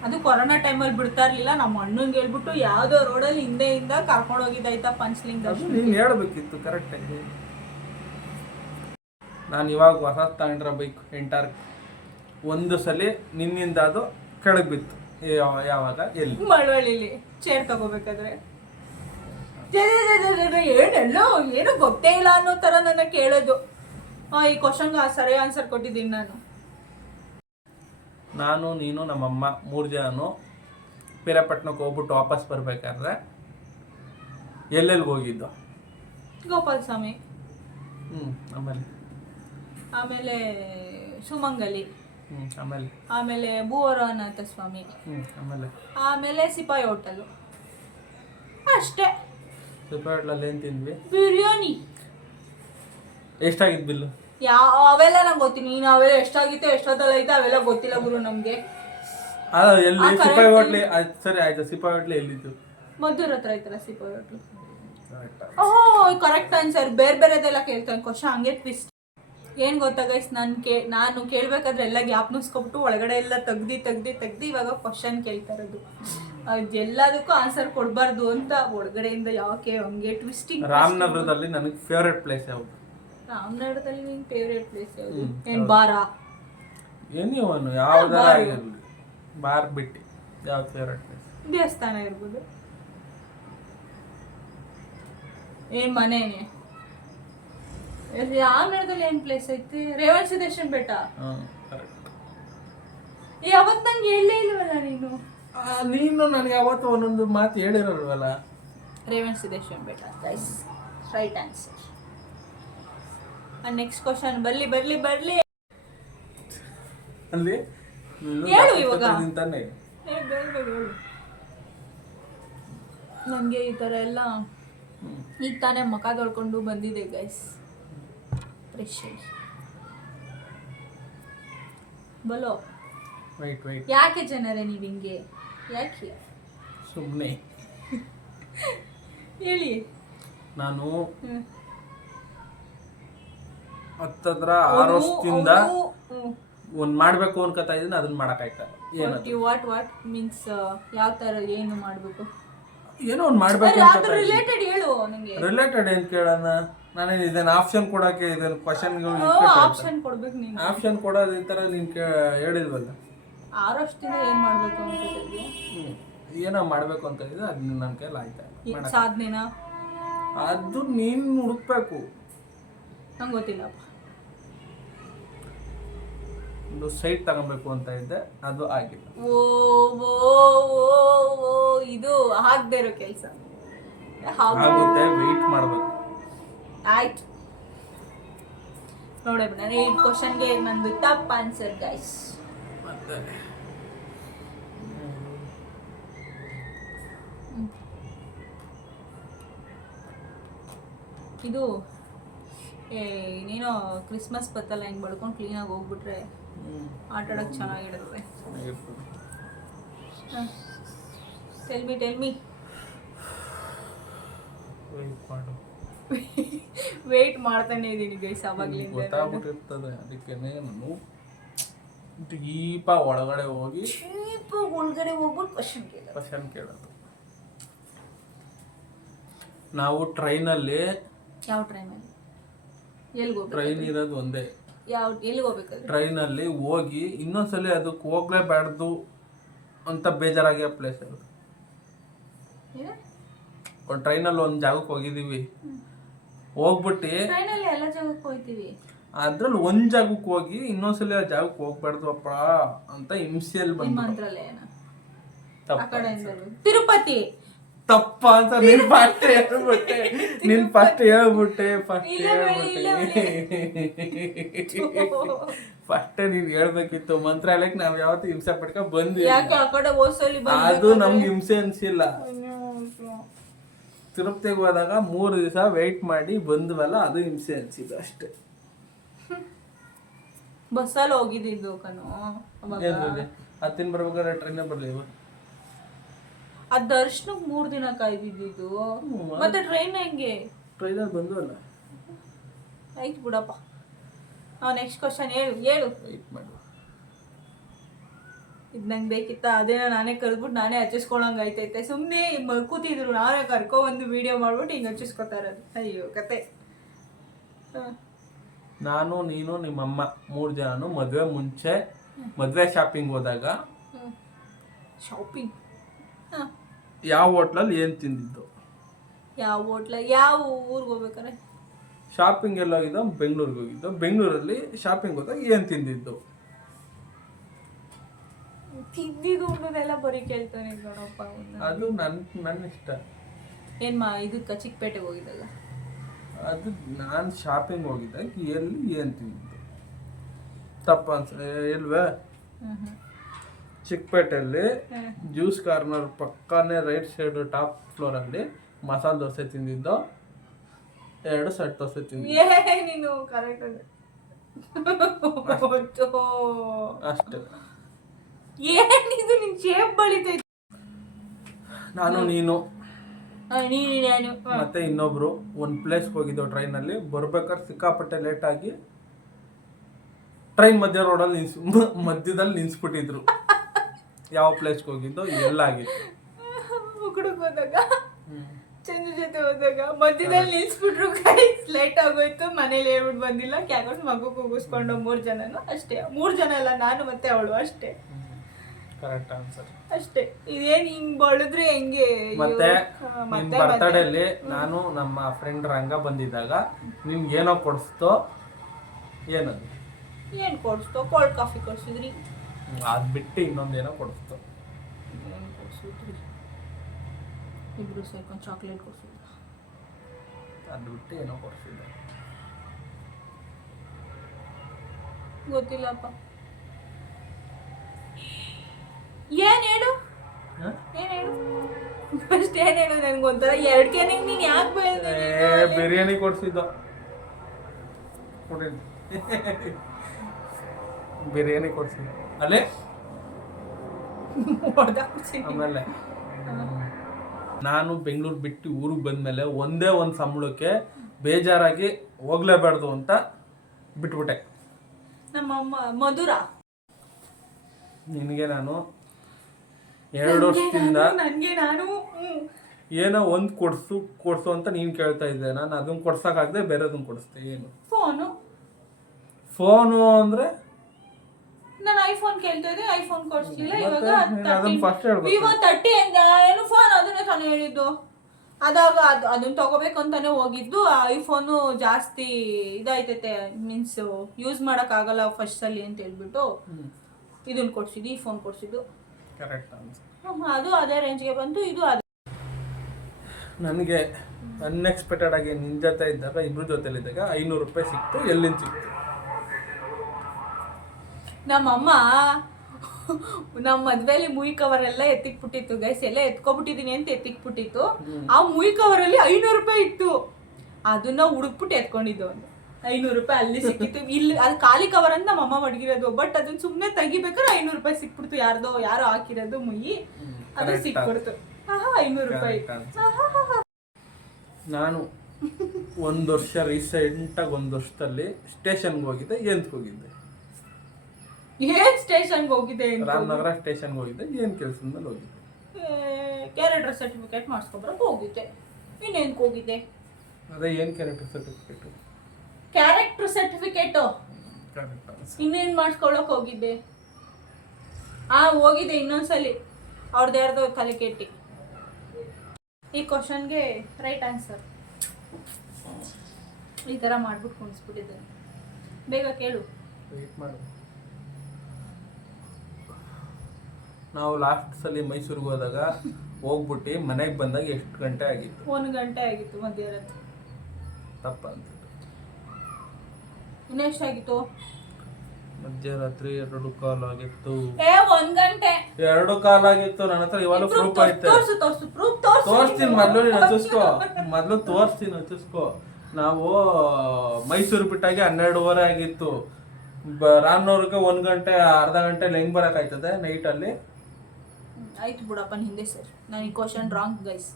ಅದು ಕೊರೋನಾ ಟೈಮಲ್ಲಿ ಬಿಡ್ತಾ ಇರ್ಲಿಲ್ಲ. ನಮ್ಮ ಅಣ್ಣಂಗೆ ಹೇಳ್ಬಿಟ್ಟು ಯಾವ್ದೋ ರೋಡಲ್ಲಿ ಹಿಂದೆಯಿಂದ ಕರ್ಕೊಂಡು ಹೋಗಿದ್ದಾಯ್ತಾ ಪಂಚಲಿಂಗ. ನೀನು ಹೇಳ್ಬೇಕಿತ್ತು ಕರೆಕ್ಟಾಗಿ. ನಾನು ಇವಾಗ ಹೊಸ ತಗೊಂಡ್ರ ಬೈಕ್ ಎಂಟಾರ್ ಒಂದು ಸಲ ನಿನ್ನಿಂದ ಅದು ಕೆಳಗೆ ಬಿತ್ತು. ಯಾವಾಗ? ಎಲ್ಲಿ? ಮಳವಳ್ಳಿಲಿ ಚೇರ್ ತಗೋಬೇಕಾದ್ರೆ ಏನೋ ಗೊತ್ತೇ ಇಲ್ಲ ಅನ್ನೋ ತರ ನನ್ನ ಕೇಳೋದು. ಈ ಕ್ವಶನ್ಗೆ ಸರಿ ಆನ್ಸರ್ ಕೊಟ್ಟಿದ್ದೀನಿ ನಾನು, ನೀನು, ನಮ್ಮಮ್ಮ 3 ಜನನು ಪಿರಿಯಾಪಟ್ಟಣಕ್ಕೆ ಹೋಗ್ಬಿಟ್ಟು ವಾಪಸ್ ಬರ್ಬೇಕಾದ್ರೆ ಎಲ್ಲೆಲ್ಲಿ ಹೋಗಿದ್ದು? ಗೋಪಾಲ ಸ್ವಾಮಿ, ಆಮೇಲೆ ಸುಮಂಗಲಿ, ಆಮೇಲೆ ಭೂವರನಾಥ ಸ್ವಾಮಿ, ಆಮೇಲೆ ಸಿಪಾಯಿ ಹೋಟೆಲ್. ಅಷ್ಟೇ. ಸಿಪಾಯಿ ಹೋಟೆಲಲ್ಲಿ ಏನು ತಿಂದ್ವಿ? ಬಿರಿಯಾನಿ. ಎಷ್ಟಾಗಿದ್ದು ಬಿಲ್ಲು? ಅವೆಲ್ಲ ನಂಗೆ ಗೊತ್ತಿಲ್ಲ. ನೀನು ಅವೆಲ್ಲ ಎಷ್ಟಾಗಿತ್ತು ಎಷ್ಟೊತ್ತಲ್ಲ ಐತೆ ಅವೆಲ್ಲ ಗೊತ್ತಿಲ್ಲ ಗುರು ನಮ್ಗೆ. ಎಲ್ಲಿ ಸಿಪಾಯಿ ಹೋಟ್ಲಿ? ಸರಿ ಆಯ್ತು. ಸಿಪಾಯಿ ಹೋಟ್ಲಿ ಎಲ್ಲಿತ್ತು? ಮದ್ದೂರ್ ಹತ್ರ ಐತಲ್ಲ ಸಿಪಾಯಿ ಹೋಟ್ಲು. Correct answer. ಬೇರೆದೆಲ್ಲ ಕೇಳ್ತಾನೆ ಕ್ವಶನ್ ಹಂಗೆ ಟ್ವಿಸ್ಟ್. ಏನ್ ಗೊತ್ತಾ ಗೈಸ್, ನಾನು ಕೇಳ್ಬೇಕಾದ್ರೆ ಎಲ್ಲ ಗ್ಯಾಪ್ ನುಸ್ಕೊಬಿಟ್ಟು ಒಳಗಡೆ ಎಲ್ಲ ತೆಗ್ದು ಇವಾಗ ಕ್ವಶನ್ ಕೇಳ್ತಾ ಇರೋದು. ಎಲ್ಲದಕ್ಕೂ ಆನ್ಸರ್ ಕೊಡ್ಬಾರ್ದು ಅಂತ ಒಳಗಡೆಯಿಂದ ಯಾಕೆ ಹಂಗೆ ಟ್ವಿಸ್ಟಿಂಗ್. ರಾಮನಗರದಲ್ಲಿ ನನಗೆ ಫೇವ್ರೆಟ್ ಪ್ಲೇಸ್ ಯಾವುದು? ರಾಮನಗರದಲ್ಲಿ ನಿನ್ ಫೇವ್ರೆಟ್ ಪ್ಲೇಸ್ ಯಾವುದು? ಏನ್ ಬಾರ? ಏನಿವನು ಯಾವ್ದಾರ ಆಗಿರಲಿ, ಬಾರ್ ಬಿಟ್ಟು ಯಾವ್ದು ಫೇವ್ರೆಟ್ ಪ್ಲೇಸ್? ದೇವಸ್ಥಾನ ಇರ್ಬೋದು. ಏನ್ ಮನೇನೆ? ರಾಮನಗರದಲ್ಲಿ ಏನ್ ಪ್ಲೇಸ್ ಐತಿ? ರೇವಣ ಸಿದ್ದೇಶ್ವರ ಬೆಟ್ಟ. ಯಾವತ್ತು ನಂಗೆ ಹೇಳಲೇ ಇಲ್ವಲ್ಲ ನೀನು. ನೀನು ನನಗೆ ಯಾವತ್ತು ಒಂದೊಂದು ಮಾತು ಹೇಳಿರಲ್ವಲ್ಲ. ರೇವಣ ಸಿದ್ದೇಶ್ವರ ಬೆಟ್ಟ guys, right answer. Next question ಬರ್ಲಿ ಅಲ್ಲಿ ಹೇಳು ಇವಾಗ. ನನಗೆ ಈ ಥರ ಎಲ್ಲ ಈಗ ತಾನೇ ಮುಖ ತೊಳ್ಕೊಂಡು ಬಂದಿದೆ ಗೈಸ್. ಫ್ರೆಶ್ ಬಲೋ. ವೈಟ್ ಯಾಕೆ ಜನರೇ ನೀವು ಹಿಂಗೆ? ಯಾಕೆ ಸುಮ್ಮನೆ ಹೇಳಿ. ನಾನು ಹತ್ತತ್ರ 6 ವರ್ಷದಿಂದ ಒಂದ್ ಮಾಡ್ಬೇಕು ಅನ್ಕೋತಾ ಇದ್ದೀನಿ, ಅದನ್ನ ಮಾಡಕ್ಕಾಯ್ತಲ್ಲ. ವಾಟ್ ಮೀನ್ಸ್ ಯಾವ ತರ ಏನು ಮಾಡ್ಬೇಕು? ಏನೋ ಒಂದ್ ಮಾಡ್ಬೇಕು. ರಿಲೇಟೆಡ್ ಹೇಳು ನನಗೆ. ರಿಲೇಟೆಡ್ ಏನ್ ಕೇಳೋಣ? ನಾನೇನು ಇದನ್ನ ಆಪ್ಷನ್ ಕೊಡಕ್ಕೆ ಇದನ್ನ ಕ್ವಶನ್ಗಳು ಆಪ್ಷನ್ ಕೊಡ್ಬೇಕು ನೀನು. ಆಪ್ಷನ್ ಕೊಡೋದು ಈ ತರ ನೀನ್ ಹೇಳಿದ್ವಲ್ಲ. 6 ವರ್ಷದಿಂದ ಏನ್ ಮಾಡ್ಬೇಕು ಅನ್ಕೊಂಡಿದ್ಯಾ? ಏನೋ ಮಾಡ್ಬೇಕು ಅಂತ ಇದ್ರೆ ಅದನ್ನ ನನ್ನ ಕೈಲಿ ಆಯ್ತಾ? ಸಾಧನೆನಾ? ಅದು ನೀನ್ ಹುಡುಕ್ಬೇಕು. ನಂಗೆ ಗೊತ್ತಿಲ್ಲಪ್ಪ. ಒಂದು ಸೈಟ್ ತಗೊಬೇಕು ಅಂತ ಇದ್ದೆ, ಅದು ಆಗಿಲ್ಲ. ಇದು ಆಗದೆ ಇರೋ ಕೆಲಸ ಆಗುತ್ತೆ, ವೆಯ್ಟ್ ಮಾಡ್ಬೇಕು. ಆಯ್ತು ನೋಡಿ ನಾನು ಈ ಕ್ವಶನ್ಗೆ ನಂದು ತಪ್ಪು ಆನ್ಸರ್ ಗೈಸ್. ಮತ್ತೆ ಇದು ನೀನು ಕ್ರಿಸ್ಮಸ್ ಬತ್ತಲ್ಲ ಹಿಂಗೆ ಬಡ್ಕೊಂಡು ಕ್ಲೀನಾಗಿ ಹೋಗ್ಬಿಟ್ರೆ ಆಟ ಆಡೋಕ್ಕೆ ಚೆನ್ನಾಗಿರುತ್ತೆ. ಟೆಲ್ ಮಿ ವೆಯ್ಟ್ ಮಾಡು. ವೇಟ್ ಮಾಡ್ತಾನೆ ಇದೀನಿ ಗೈಸ್ ಅವಾಗ್ಲಿಂದ. ಗೊತ್ತಾಗ್ಬಿಟ್ಟಿರ್ತದೆ, ಅದಕ್ಕೇನೆ ನಾನು ಡೀಪ ಒಳಗಡೆ ಹೋಗಿ ಒಳಗಡೆ ಹೋಗ್ಬಿಟ್ಟು ಕ್ವಶನ್ ಕೇಳೋದು. ನಾವು ಟ್ರೈನಲ್ಲಿ, ಯಾವ ಟ್ರೈನಲ್ಲಿ, ಎಲ್ಲಿಗೆ ಹೋಗ್ಬೇಕು? ಟ್ರೈನ್ ಇರೋದು ಒಂದೇ, ಎಲ್ಲಿಗೆ ಹೋಗ್ಬೇಕು? ಟ್ರೈನಲ್ಲಿ ಹೋಗಿ ಇನ್ನೊಂದ್ಸಲಿ ಅದಕ್ಕೆ ಹೋಗ್ಲೇಬಾರ್ದು ಅಂತ ಬೇಜಾರಾಗಿರೋ ಪ್ಲೇಸ್ ಅದು. ಒಂದು ಟ್ರೈನಲ್ಲಿ ಒಂದು ಜಾಗಕ್ಕೆ ಹೋಗಿದ್ದೀವಿ, ಹೋಗ್ಬಿಟ್ಟು ಟ್ರೈನಲ್ಲಿ ಎಲ್ಲ ಜಾಗಕ್ಕೆ ಹೋಗ್ತೀವಿ, ಅದ್ರಲ್ಲಿ ಒಂದ್ ಜಾಗಕ್ಕೆ ಹೋಗಿ ಇನ್ನೊಂದ್ಸಲಿ ಆ ಜಾಗಕ್ಕೆ ಹೋಗ್ಬಾರ್ದು ಅಪ್ಪ ಅಂತ ಹಿಂಸೆಯಲ್ಲಿ ತಿರುಪತಿ ತಪ್ಪ ಅಂತ ನಿನ್ ಫಸ್ಟ್ ಹೇಳ್ಬಿಟ್ಟೆ ಫಸ್ಟ್ ನೀನ್ ಹೇಳ್ಬೇಕಿತ್ತು. ಮಂತ್ರಾಲಯಕ್ಕೆ ನಾವ್ ಯಾವತ್ತು ಹಿಂಸೆ ಪಡ್ಕ ಬಂದ್ವಿ, ಅದು ನಮ್ಗೆ ಹಿಂಸೆ ಅನ್ಸಿಲ್ಲ. ತಿರುಪತಿಗೆ ಹೋದಾಗ 3 ದಿವಸ ವೆಯ್ಟ್ ಮಾಡಿ ಬಂದ್ವಲ್ಲ, ಅದು ಹಿಂಸೆ ಅನ್ಸಿದ್ದು ಅಷ್ಟೇ. ಬಸ್ಸಲ್ಲಿ ಹೋಗಿದ್ದು ಕಣೋ, ಹತ್ತಿನ ಬರ್ಬೇಕಾದ್ರೆ ಟ್ರೈನ್ ಬರ್ಲಿವ. ಆ ದರ್ಶನಕ್ಕೆ 3 ದಿನ ಕಾಯ್ದಿದ್ದು, ಮತ್ತೆ ಟ್ರೈನ್ ಹೆಂಗೆ? ಟ್ರೈನಲ್ಲಿ ಬಂದ್ವಲ್ಲ. ಆಯ್ತು ಬಿಡಪ್ಪ. ನೆಕ್ಸ್ಟ್ ಕ್ವಶನ್ ಹೇಳು. ವೆಯ್ಟ್ ಮಾಡು. ಇದು ನಂಗೆ ಬೇಕಿತ್ತ, ಅದೇನೋ ನಾನೇ ಕಲ್ಬಿಟ್ಟು ನಾನೇ ಹಚ್ಚಿಸ್ಕೊಳಂಗೆ ಆಯ್ತೈತೆ. ಸುಮ್ಮನೆ ಕೂತಿದ್ರು, ನಾನೇ ಒಂದು ವಿಡಿಯೋ ಮಾಡ್ಬಿಟ್ಟು ಹಿಂಗೆ ಹಚ್ಚಿಸ್ಕೊತಾ ಇರೋದು. ಅಯ್ಯೋ ಕತೆ. ನಾನು, ನೀನು, ನಿಮ್ಮಮ್ಮ 3 ಜನನು ಮದುವೆ ಮುಂಚೆ ಮದುವೆ ಶಾಪಿಂಗ್ ಹೋದಾಗ ಶಾಪಿಂಗ್ ಯಾವ ಹೋಟ್ಲಲ್ಲಿ ಏನು ತಿಂದಿದ್ದು? ಯಾವ ಹೋಟ್ಲ, ಯಾವ ಊರಿಗೆ ಹೋಗ್ಬೇಕಾರೆ? ಶಾಪಿಂಗ್ ಎಲ್ಲ ಹೋಗಿದ್ದೋ, ಬೆಂಗಳೂರಿಗೆ ಹೋಗಿದ್ದೋ. ಬೆಂಗಳೂರಲ್ಲಿ ಶಾಪಿಂಗ್ ಹೋದಾಗ ಏನು ತಿಂದಿದ್ದು? ತಿಂದಿದ್ದು ಉಣ್ಣೋದೆಲ್ಲ ಬರೀ ಕೇಳ್ತಾನೆ ನೋಡಪ್ಪ. ಅದು ನನ್ನ ಇಷ್ಟ. ಇದಕ್ಕೆ ಚಿಕ್ಕಪೇಟೆಗೆ ಹೋಗಿದ್ದಲ್ಲ, ಅದು ನಾನು ಶಾಪಿಂಗ್ ಹೋಗಿದ್ದಾಗ ಎಲ್ಲಿ ಏನು ತಿಂದಿದ್ದು ತಪ್ಪ ಇಲ್ವೇ? ಚಿಕ್ಕಪೇಟೆಯಲ್ಲಿ ಜ್ಯೂಸ್ ಕಾರ್ನರ್ ಪಕ್ಕನೇ ರೈಟ್ ಸೈಡ್ ಟಾಪ್ ಫ್ಲೋರಲ್ಲಿ ಮಸಾಲೆ ದೋಸೆ ತಿಂದಿದ್ದು, 2 ಸೆಟ್ ದೋಸೆ ತಿಂದಿದ್ದು. ನೀನು ಕರೆಕ್ಟ್ ಅಷ್ಟೇ. ಏನಿದು ನಿನ್ ಶೇಪ್ ಬಳಿತೈತೆ. ನಾನು, ನೀನು ನಾನು ಮತ್ತೆ ಇನ್ನೊಬ್ರು ಒಂದು ಪ್ಲೇಸ್ಗೆ ಹೋಗಿದ್ದೋ ಟ್ರೈನಲ್ಲಿ. ಬರ್ಬೇಕಾದ್ರೆ ಸಿಕ್ಕಾಪಟ್ಟೆ ಲೇಟ್ ಆಗಿ ಟ್ರೈನ್ ಮಧ್ಯದಲ್ಲಿ ನಿಲ್ಸ್ಬಿಟ್ಟಿದ್ರು. ಯಾವ ಪ್ಲೇಸ್ಗೆ ಹೋಗಿದ್ದೋ, ಎಲ್ಲಾಗಿತ್ತು? ಹುಡುಗ ಹೋದಾಗ, ಚಂದ್ರ ಜೊತೆ ಹೋದಾಗ ಮಧ್ಯದಲ್ಲಿ ನಿಲ್ಸ್ಬಿಟ್ರು. ಲೇಟ್ ಆಗೋಯ್ತು, ಮನೇಲಿ ಹೇಳ್ಬಿಟ್ಟು ಬಂದಿಲ್ಲ, ಕ್ಯಾಕೊಂಡು ಮಗು ಕೂಗಿಸ್ಕೊಂಡು 3 ಜನನು ಅಷ್ಟೇ. 3 ಜನ ಅಲ್ಲ, ನಾನು ಮತ್ತೆ ಅವಳು ಅಷ್ಟೇ. ಕರೆಕ್ಟ್ ಆನ್ಸರ್ ಅಷ್ಟೇ. ಇದೇನು ಹಿಂಗ್ ಬಳಿದ್ರೆ ಹೆಂಗೆ? ಮತ್ತೆ ನಿನ್ ಬರ್ತಡೇಲಿ ನಾನು ನಮ್ಮ ಫ್ರೆಂಡ್ ರಂಗ ಬಂದಿದ್ದಾಗ ನಿನ್ಗೆ ಏನೋ ಕೊಡಿಸ್ತೋ? ಏನದು? ಏನು ಕೊಡಿಸ್ತೋ? Cold coffee ಕೊಡ್ಸಿದ್ರಿ. ಅದು ಬಿಟ್ಟು ಇನ್ನೊಂದೇನೋ ಕೊಡಿಸ್ತೋ? ಏನು ಕೊಡ್ಸಿದ್ರಿ? ಇಬ್ರು ಸೇರ್ಕೊಂಡು ಚಾಕ್ಲೇಟ್ ಕೊಡ್ಸಿದ್ರ. ಅದು ಬಿಟ್ಟು ಏನೋ ಕೊಡ್ಸಿದ್ದೆ, ಗೊತ್ತಿಲ್ಲಪ್ಪ. ಏನ್ ಹೇಳು, ಫಸ್ಟ್ ಏನ್ ಹೇಳು? ನನ್ಗೊಂಥರ 2 ಕೆನೆಗೆ ನೀನ್ ಯಾಕೆ ಬೈದೆ? ಬಿರಿಯಾನಿ ಕೊಡ್ಸಿದ್ದು. ಬಿರಿಯಾನಿ ಕೊಡ್ಸಿದ್ದು ಅಲ್ಲೇ. ಆಮೇಲೆ ನಾನು ಬೆಂಗಳೂರು ಬಿಟ್ಟು ಊರಿಗೆ ಬಂದ್ಮೇಲೆ ಒಂದೇ ಒಂದು ಸಂಬಳಕ್ಕೆ ಬೇಜಾರಾಗಿ ಹೋಗ್ಲೇಬಾರ್ದು ಅಂತ ಬಿಟ್ಬಿಟ್ಟೆ. ನಮ್ಮಮ್ಮ ಮಧುರ, ನಿನಗೆ ನಾನು 2 ವರ್ಷದಿಂದ ಏನೋ ಒಂದು ಕೊಡ್ಸು ಅಂತ ನೀನು ಕೇಳ್ತಾ ಇದ್ದೆ. ನಾನು ಅದನ್ನ ಕೊಡ್ಸೋಕ್ಕಾಗದೆ ಬೇರೆದನ್ನ ಕೊಡಿಸ್ತೆ. ಏನು? ಫೋನು ಅಂದರೆ ನಾನು ಐಫೋನ್ ಕೇಳ್ತಾ ಇದ್ದೆ, ಐಫೋನ್ ಕೊಡ್ಸಿಲ್ಲ. ಇವಾಗ ವಿವೋ 30 ಏನು ಫೋನ್, ಅದನ್ನೇ ತಾನೇ ಹೇಳಿದ್ದು. ಅದಾಗ ಅದನ್ನ ತಗೋಬೇಕಂತಾನೆ ಹೋಗಿದ್ದು. ಐಫೋನು ಜಾಸ್ತಿ ಇದಾಯ್ತೈತೆ, ಮೀನ್ಸ್ ಯೂಸ್ ಮಾಡೋಕ್ಕಾಗಲ್ಲ ಫಸ್ಟ್ ಅಲ್ಲಿ ಅಂತ ಹೇಳ್ಬಿಟ್ಟು ಇದನ್ನ ಕೊಡ್ಸಿದ್ದು, ಈ ಫೋನ್ ಕೊಡ್ಸಿದ್ದು. ಕರೆಕ್ಟ್. ಅದು ಅದೇ ರೇಂಜ್ಗೆ ಬಂತು, ಇದು ಅದೇ. ನನಗೆ ಅನ್ಎಕ್ಸ್ಪೆಕ್ಟೆಡ್ ಆಗಿ ನಿನ್ನ ಜೊತೆ ಇದ್ದಾಗ, ಇಬ್ರು ಜೊತೆಲಿದ್ದಾಗ 500 ರೂಪಾಯಿ ಸಿಕ್ತು. ಎಲ್ಲಿಂದ ಸಿಕ್ತು? ನಮ್ಮಮ್ಮ ನಮ್ಮ ಮದ್ವೆಲಿ ಮುಯಿ ಕವರ್ ಎಲ್ಲ ಎತ್ತಿಕ್ಬಿಟ್ಟಿತ್ತು ಗೈಸ್. ಎಲ್ಲ ಎತ್ಕೊಬಿಟ್ಟಿದೀನಿ ಅಂತ ಎತ್ತಿಕ್ಬಿಟ್ಟಿತ್ತು. ಆ ಮುಯಿ ಕವರ್ ಅಲ್ಲಿ 500 ರೂಪಾಯಿ ಇತ್ತು. ಅದನ್ನ ಹುಡುಕ್ಬಿಟ್ಟು ಎತ್ಕೊಂಡಿದ್ದು. 500 ರೂಪಾಯಿ ಅಲ್ಲಿ ಸಿಕ್ಕಿತ್ತು. ಇಲ್ಲಿ ಅದು ಖಾಲಿ ಕವರ್ ಅಂತ ನಮ್ಮ ಅಮ್ಮ ಮಡಗಿರೋದು. ಬಟ್ ಅದನ್ನ ಸುಮ್ಮನೆ ತೆಗಿಬೇಕಾದ್ರೆ 500 ರೂಪಾಯಿ ಸಿಕ್ಬಿಡ್ತು. ಯಾರೋ ಹಾಕಿರೋದು ಮುಯಿ, ಅದು ಸಿಕ್ಬಿಡ್ತು. 500 ರೂಪಾಯಿ. ನಾನು ಒಂದು ವರ್ಷ ರೀಸೆಂಟಾಗಿ ಒಂದು ವರ್ಷದಲ್ಲಿ ಸ್ಟೇಷನ್ಗೆ ಹೋಗಿದ್ದೆ ಎಂತಕ್ಕೆ ಹೋಗಿದ್ದೆ? ಏನ್ ಸ್ಟೇಷನ್ಗೆ ಹೋಗಿದೆ? ರಾಮನಗರ ಸ್ಟೇಷನ್ಗೆ ಹೋಗಿದ್ದೆ. ಏನು ಕೆಲಸದ ಮೇಲೆ ಹೋಗಿದ್ದೆ? ಕ್ಯಾರೆಕ್ಟರ್ ಸರ್ಟಿಫಿಕೇಟ್ ಮಾಡಿಸ್ಕೊಬರಕ್ಕೆ ಹೋಗಿದ್ದೆ. ಇನ್ನೇನಕ್ಕೆ ಹೋಗಿದ್ದೆ? ಅದೇ ಏನು character certificate? Character certificate correct. ಇನ್ನೇನು ಮಾಡಿಸ್ಕೊಳ್ಳೋಕೆ ಹೋಗಿದ್ದೆ? ಹೋಗಿದ್ದೆ ಇನ್ನೊಂದ್ಸಲಿ. ಅವ್ರದ್ದು ಯಾರ್ದೋ ತಲೆ ಕೆಟ್ಟಿ. ಈ ಕ್ವಶನ್ಗೆ ರೈಟ್ ಆನ್ಸರ್ ಈ ಥರ ಮಾಡ್ಬಿಟ್ಟು ಕುಣಿಸ್ಬಿಟ್ಟಿದ್ದೆ. ಬೇಗ ಕೇಳು. ವೆಯ್ಟ್ ಮಾಡು. ನಾವು ಲಾಸ್ಟ್ ಸಲ ಮೈಸೂರಿಗೆ ಹೋದಾಗ ಹೋಗ್ಬಿಟ್ಟು ಮನೆಗೆ ಬಂದಾಗ ಎಷ್ಟು ಗಂಟೆ ಆಗಿತ್ತು? 1 ಗಂಟೆ ಆಗಿತ್ತು ಮಧ್ಯರಾತ್ರಿ. ತಪ್ಪ ಅಂತ. ಇನ್ನೆಷ್ಟಾಗಿತ್ತು? ಮಧ್ಯರಾತ್ರಿ 2:15 ಆಗಿತ್ತು. 1 ಗಂಟೆ 2:15 ಆಗಿತ್ತು. ನನ್ನ ಹತ್ರ ಇವಾಗ ಪ್ರೂಫ್ ಐತೆ. ತೋರಿಸ್ತೀನಿ. ಮೊದಲು ನೀನು ಹಚ್ಚಿಸ್ಕೋ. ನಾವು ಮೈಸೂರು ಬಿಟ್ಟಾಗಿ 12:15 ಆಗಿತ್ತು. ರಾಮನವ್ರಿಗೆ 1 ಗಂಟೆ ಅರ್ಧ ಗಂಟೆ ಹೆಂಗ್ ಬರಕಾಯ್ತದೆ ನೈಟಲ್ಲಿ? ಆಯ್ತು ಬಿಡಪ್ಪ, ಹಿಂದೆ ಸರ್. ನಾನು ಈ ಕ್ವಶನ್ ರಾಂಗ್ ಗೈಸ್.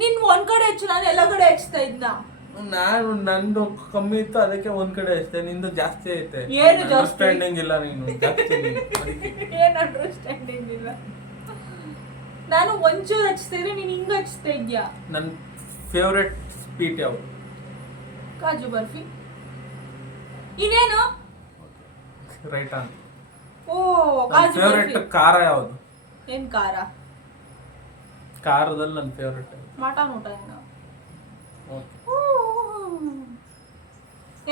ನೀನ್ ಒಂದ್ ಕಡೆ ಹೆಚ್ಚು, ನಾನು ಎಲ್ಲ ಕಡೆ ಹೆಚ್ಚುತ್ತಾ ಇದ್ನ. ನಂದು ಕಮ್ಮಿ ಇತ್ತು, ಅದಕ್ಕೆ ಒಂದ್ ಕಡೆ ಹಚ್ತೆ. ನಿಂದು ಜಾಸ್ತಿ ಐತೆ. ಏನು ಜಾಸ್ತಿ? ಅಂಡರ್ಸ್ಟ್ಯಾಂಡಿಂಗ್ ಇಲ್ಲ ನೀನು. ಜಾಸ್ತಿ ಏನ್ ಅಂಡರ್ಸ್ಟ್ಯಾಂಡಿಂಗ್ ಇಲ್ಲ? ನಾನು ಒಂಚೂರು ಹಚ್ತಾ ಇದ್ರೆ ನೀನ್ ಹಿಂಗ ಹಚ್ತಾ ಇದ್ಯಾ? ನನ್ನ ಫೇವ್ರೆಟ್ ಸ್ವೀಟ್ ಯಾವುದು? ಕಾಜು ಬರ್ಫಿ. ಇನ್ನೇನು? Right on. O, kaju favourite barfi. ಖಾರ ಯಾವುದು? ಏನ್ ಖಾರ? ಖಾರದಲ್ಲಿ ನನ್ನ ಫೇವ್ರೆಟ್ ಮಟನ್ ಊಟ.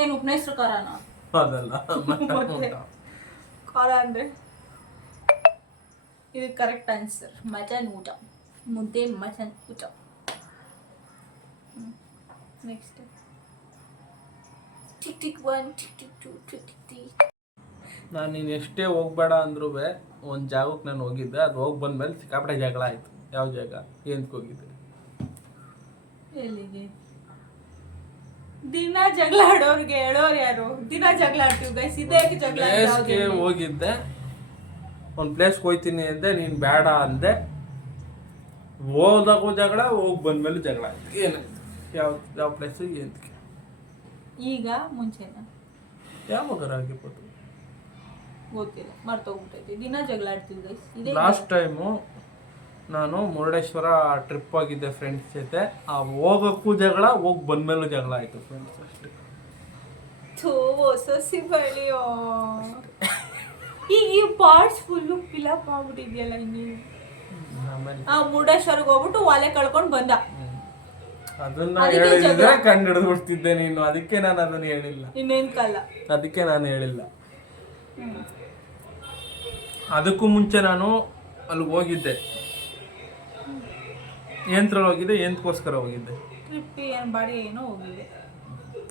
ಏನು ಉಪ್ಪಿನ ಹೆಸರು ಖಾರನ? ಅದಲ್ಲ, ಖಾರ ಅಂದ್ರೆ ಇದು ಕರೆಕ್ಟ್ ಆನ್ಸರ್. ಮಟನ್ ಊಟ, ಮುದ್ದೆ ಮಟನ್ ಊಟ. Next tick tick 1 tick tick 2 tick tick 3. ನಾನು ನೀನು ಎಷ್ಟೇ ಹೋಗ್ಬೇಡ ಅಂದ್ರೂ ಒಂದು ಜಾಗಕ್ಕೆ ನಾನು ಹೋಗಿದ್ದೆ. ಅದು ಹೋಗಿ ಬಂದ್ಮೇಲೆ ಸಿಕ್ಕಾಪಟ್ಟೆ ಜಗಳ ಆಯಿತು. ಯಾವ ಜಾಗ? ಏನಕ್ಕೆ ಹೋಗಿದ್ದೆ? ಎಲ್ಲಿಗೆ? ದಿನ ಜಗಳ ಆಡೋರ್ಗೆ ಹೇಳೋರು ಯಾರು? ದಿನ ಜಗಳ ಆಡ್ತೀವಿ ಗೈಸ್. ಇದೇ ಜಗಳ. ಪ್ಲೇಸ್ಗೆ ಹೋಗಿದ್ದೆ. ಒಂದು ಪ್ಲೇಸ್ಗೆ ಹೋಗ್ತೀನಿ ಅಂದೆ, ನೀನು ಬೇಡ ಅಂದೆ. ಹೋದಾಗೂ ಜಗಳ, ಹೋಗಿ ಬಂದ್ಮೇಲೆ ಜಗಳ ಆಯ್ತು. ಏನಾಯ್ತು? ಯಾವ ಪ್ಲೇಸು? ಏನಕ್ಕೆ? ಈಗ ಮುಂಚೆನಾ? ಯಾವಾಗ ಆಗಿರ್ಬೋದು ಗೊತ್ತಿಲ್ಲ, ಮರ್ತೋಗ್ಬಿಟ್ಟೈತಿ. ದಿನ ಜಗಳ ಆಡ್ತೀವಿ ಗೈಸ್. ಇದೇ ಲಾಸ್ಟ್ ಟೈಮು ನಾನು ಮುರುಡೇಶ್ವರ ಟ್ರಿಪ್ ಆಗಿದ್ದೆ ಫ್ರೆಂಡ್ಸ್ ಜೊತೆ. ಆ ಹೋಗೋಕ್ಕೂ ಜಗಳ, ಹೋಗಿ ಬಂದ್ಮೇಲೂ ಜಗಳ ಆಯಿತು ಫ್ರೆಂಡ್ಸ್. ಅಷ್ಟೇ. ಸಸಿ ಬಳಿಯೋ. ಈಗ ಈ ಪಾರ್ಟ್ಸ್ ಫುಲ್ಲು ಫಿಲಪ್ ಆಗ್ಬಿಟ್ಟಿದ್ಯಲ್ಲ. ಇನ್ನೇನು ಮುರುಡೇಶ್ವರ್ಗೆ ಹೋಗ್ಬಿಟ್ಟು ಒಲೆ ಕಳ್ಕೊಂಡು ಬಂದ. ಅದನ್ನ ಹೇಳಿದ್ರೆ ಕಂಡು ಹಿಡಿದು ಬಿಡ್ತಿದ್ದೆ ನೀನು. ಅದಕ್ಕೆ ನಾನು ಅದನ್ನ ಹೇಳಿಲ್ಲ. ಇನ್ನೇನ್ ಕಾಲ? ಅದಕ್ಕೆ ನಾನು ಹೇಳಿಲ್ಲ. ಅದಕ್ಕೂ ಮುಂಚೆ ನಾನು ಅಲ್ಲಿಗೆ ಹೋಗಿದ್ದೆ. ಏಂತ್ರಲ್ಲಿ ಹೋಗಿದ್ದೆ? ಎಂತಕ್ಕೋಸ್ಕರ ಹೋಗಿದ್ದೆ? ಟ್ರಿಪ್ ಏನು ಬಾಡಿ ಏನೋ ಹೋಗಿದ್ದೆ.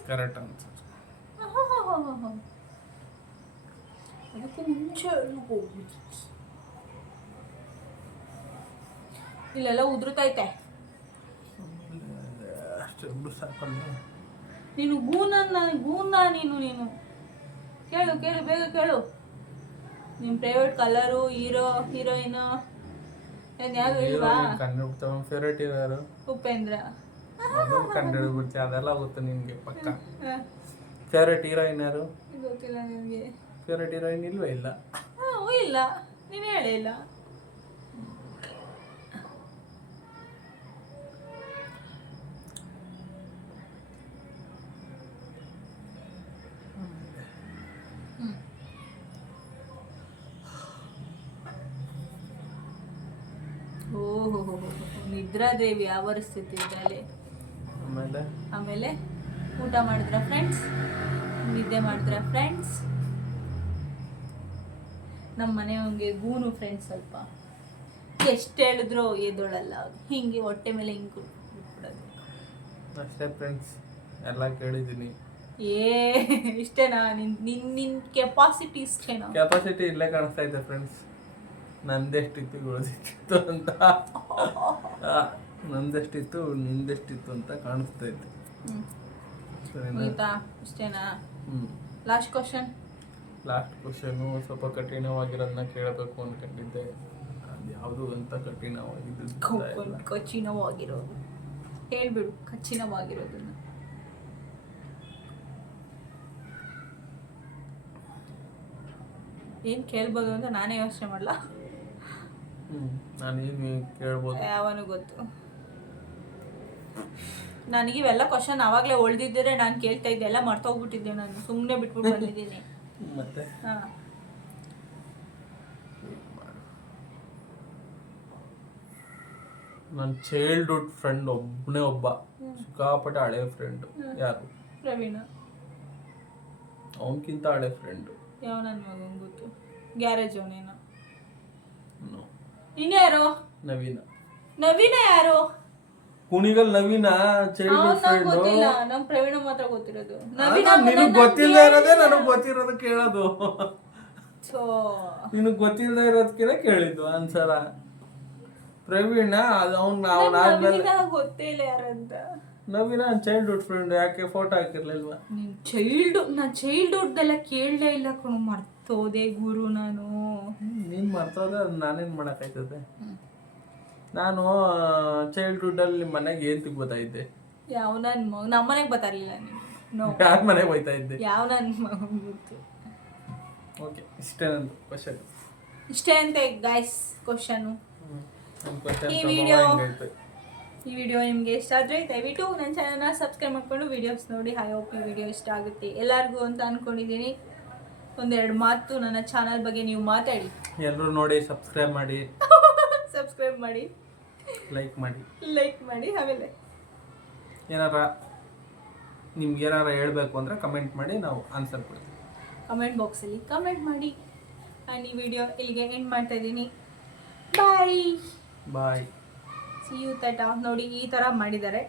Correct answer. ಅದಕ್ಕೂ ಮುಂಚೆ ಹೋಗಿದ್ದೆ. ಇಲ್ಲೆಲ್ಲ ಉದುರುತ್ತೈತೆ. ಅಷ್ಟು ಸಾಕಲ್ಲ. ನೀನು ಗೂನ ನೀನು ಕೇಳು ಬೇಗ ಕೇಳು. ನಿಮ್ಮ ಫೇವ್ರೆಟ್ ಕಲರು, ಹೀರೋ ಹೀರೋಯಿನ್ ಏನು ಯಾರು ಇಲ್ವಾ? Favourite hero Upendra. ಕಂಡು ಬಿಡ್ತೀವಿ, ಅದೆಲ್ಲ ಗೊತ್ತು ನಿನ್ಗೆ ಪಕ್ಕ. ಫೇವ್ರೆಟ್ ಹೀರೋಯಿನ್ ಯಾರು? ಗೊತ್ತಿಲ್ಲ ನಿನಗೆ? ಫೇವ್ರೆಟ್ ಹೀರೋಯಿನ್ ಇಲ್ವೇ? ಇಲ್ಲ. ಇಲ್ಲ, ನೀನು ಹೇಳೇ ಇಲ್ಲ. ಓಹೋ, ನಿದ್ರಾದೇವಿ ಆವರಿಸ್ತಿತ್ತು ಇದ್ರಲ್ಲಿ. ಆಮೇಲೆ ಊಟ ಮಾಡಿದ್ರ ಫ್ರೆಂಡ್ಸ್? ನಿದ್ದೆ ಮಾಡಿದ್ರ ಫ್ರೆಂಡ್ಸ್? ನಮ್ಮ ಮನೆಯವಂಗೆ ಗೂನು ಫ್ರೆಂಡ್ಸ್. ಸ್ವಲ್ಪ ಎಷ್ಟು ಹೇಳಿದ್ರು ಎದೊಳಲ್ಲ, ಹಿಂಗೆ ಹೊಟ್ಟೆ ಮೇಲೆ ಹಿಂಗೆ ಬಿಟ್ಬಿಡೋದು ಅಷ್ಟೇ ಫ್ರೆಂಡ್ಸ್. ಎಲ್ಲ ಕೇಳಿದ್ದೀನಿ. ಇಷ್ಟೇನಾ? ನಿನ್ನ ಕೆಪಾಸಿಟಿ ಇಷ್ಟೇನಾ? ಕೆಪಾಸಿಟಿ ಇಲ್ಲೇ ಕಾಣಿಸ್ತಾ ಇದೆ ಫ್ರೆಂಡ್ಸ್. ನಂದೆಷ್ಟಿತ್ತು ಉಳಿದಿತ್ತು ಅಂತ, ನಂದೆಷ್ಟಿತ್ತು ನಿಂದೆಷ್ಟಿತ್ತು ಅಂತ ಕಾಣಿಸ್ತಾ ಇತ್ತು. ಇಷ್ಟೇನಾ? Last question. ಲಾಸ್ಟ್ ಕ್ವಶನು ಸ್ವಲ್ಪ ಕಠಿಣವಾಗಿರೋದನ್ನ ಕೇಳಬೇಕು ಅನ್ಕೊಂಡಿದ್ದೆ. ಅದು ಯಾವುದು ಅಂತ ಕಠಿಣವಾಗಿರೋದು. ಹೇಳ್ಬಿಡು ಕಚ್ಚಿನವಾಗಿರೋದನ್ನ. ಏನು ಕೇಳ್ಬೋದು ಅಂತ ನಾನೇ ಯೋಚನೆ ಮಾಡಲ್ಲ. ನಾನು ಏನು ಕೇಳ್ಬೋದು ಯಾವನು ಗೊತ್ತು. ನನಗೆ ಇವೆಲ್ಲ ಕ್ವಶನ್ ಆವಾಗಲೇ ಒಳ್ದಿದ್ದರೆ ನಾನು ಕೇಳ್ತಾ ಇದ್ದೆ, ಎಲ್ಲ ಮರ್ತೋಗ್ಬಿಟ್ಟಿದ್ದೆ, ನಾನು ಸುಮ್ಮನೆ ಬಿಟ್ಬಿಟ್ಟು ಬಂದಿದ್ದೀನಿ. ಮತ್ತೆ ಹಾಂ, ನನ್ನ ಚೈಲ್ಡ್ಹುಡ್ ಫ್ರೆಂಡ್ ಒಬ್ಬನೇ ಒಬ್ಬ ಸಿಕ್ಕಾಪಟ್ಟೆ ಹಳೆ ಫ್ರೆಂಡ್. ಯಾರು? ಪ್ರವೀಣ. ಅವನಕ್ಕಿಂತ ಹಳೆ ಫ್ರೆಂಡು. ಯಾವ ನನ್ನ ಮಗನ ಗೊತ್ತು? ಗ್ಯಾರೇಜ್ ಅವನೇನ? ಇನ್ನು ಯಾರು? ನವೀನ. ನವೀನ ಯಾರು? ಕುಣಿಗಲ್ ನವೀನ ಚೈಲ್ಡ್ಹುಡ್ ಫ್ರೆಂಡ್. ಗೊತ್ತಿಲ್ಲ, ನಮ್ ಪ್ರವೀಣ ಮಾತ್ರ ಗೊತ್ತಿರೋದು. ನಿನಗ್ ಗೊತ್ತಿಲ್ಲದೆ ಇರೋದೇ ನನಗ್ ಗೊತ್ತಿರೋದು ಕೇಳೋದು. ನಿನಗ್ ಗೊತ್ತಿಲ್ಲದೆ ಇರೋದಕ್ಕಿಂತ ಕೇಳಿದ್ದು ಅನ್ಸರ. ಪ್ರವೀಣ ಅವ್ನಾದ್ಮೇಲೆ ಗೊತ್ತೇ ಇಲ್ಲ ಯಾರಂತ. ನವೀನ ಚೈಲ್ಡ್ಹುಡ್ ಫ್ರೆಂಡ್. ಯಾಕೆ ಫೋಟೋ ಹಾಕಿರ್ಲಿಲ್ವಾ? ನಾನ್ ಚೈಲ್ಡ್ಹುಡ್ ಎಲ್ಲ ಕೇಳಲೇ ಇಲ್ಲ ಕಣು, ಮರ್ತೋದೆ ಗುರು ನಾನು. ನೀನ್ ಮರ್ತೋದೆ, ನಾನೇನ್ ಮಾಡಕ್ಕಾಯ್ತದೆ? ನಾನು ಚೈಲ್ಡ್ಹುಡ್ ಅಲ್ಲಿ ನಿಮ್ಮ ಮನೆಗೆ ಏನ್ ತಿಗ್ಬೋತಾ ಇದ್ದೆ? ಯಾವ ನನ್ ಮಗ ನಮ್ಮ ಮನೆಗೆ ಬರ್ತಾರಲಿಲ್ಲ ನೀನು? ಯಾರ ಮನೆಗೆ ಹೋಯ್ತಾ ಇದ್ದೆ? ಯಾವ ನನ್ ಮಗ ಗೊತ್ತು. ಓಕೆ, ಇಷ್ಟೇ ನಂದು ಕ್ವಶನ್. ಇಷ್ಟೇ ಅಂತೆ ಗೈಸ್ ಕ್ವಶನು. ಈ ವಿಡಿಯೋ ನಿಮಗೆ ಇಷ್ಟ ಆದರೆ ದಯವಿಟ್ಟು ನನ್ನ ಚಾನಲ್ನ ಸಬ್ಸ್ಕ್ರೈಬ್ ಮಾಡ್ಕೊಂಡು ವಿಡಿಯೋಸ್ ನೋಡಿ. ಐ ಹೋಪ್ ಈ ವಿಡಿಯೋ ಇಷ್ಟ ಆಗುತ್ತೆ ಎಲ್ಲರಿಗೂ ಅಂತ ಅಂದ್ಕೊಂಡಿದ್ದೀನಿ. ಒಂದೆರಡು ಮಾತು ನನ್ನ ಚಾನಲ್ ಬಗ್ಗೆ ನೀವು ಮಾತಾಡಿ. ಎಲ್ಲರೂ ನೋಡಿ ಸಬ್ಸ್ಕ್ರೈಬ್ ಮಾಡಿ, ಸಬ್ಸ್ಕ್ರೈಬ್ ಮಾಡಿ, ಲೈಕ್ ಮಾಡಿ. ಆಮೇಲೆ ನಿಮ್ಗೆ ಏನಾರ ಹೇಳಬೇಕು ಅಂದರೆ ಕಮೆಂಟ್ ಮಾಡಿ, ನಾವು ಆನ್ಸರ್ ಕೊಡ್ತೀವಿ. ಕಮೆಂಟ್ ಬಾಕ್ಸಲ್ಲಿ ಕಮೆಂಟ್ ಮಾಡಿ. ಆ್ಯಂಡ್ ಈ ವಿಡಿಯೋ ಇಲ್ಲಿಗೆ ಎಂಡ್ ಮಾಡ್ತಾ ಇದ್ದೀನಿ. ಬಾಯ್. ಸಿ ಯು ಟಾಟಾ. ನೋಡಿ ಈ ಥರ ಮಾಡಿದ್ದಾರೆ.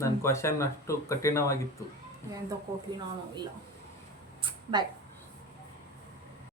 ನನ್ನ ಕ್ವಶನ್ ಅಷ್ಟು ಕಠಿಣವಾಗಿತ್ತು. ಎಂತ ಕೊಟ್ಲಿ ನಾನು ಇಲ್ಲ. ಬಾಯ್.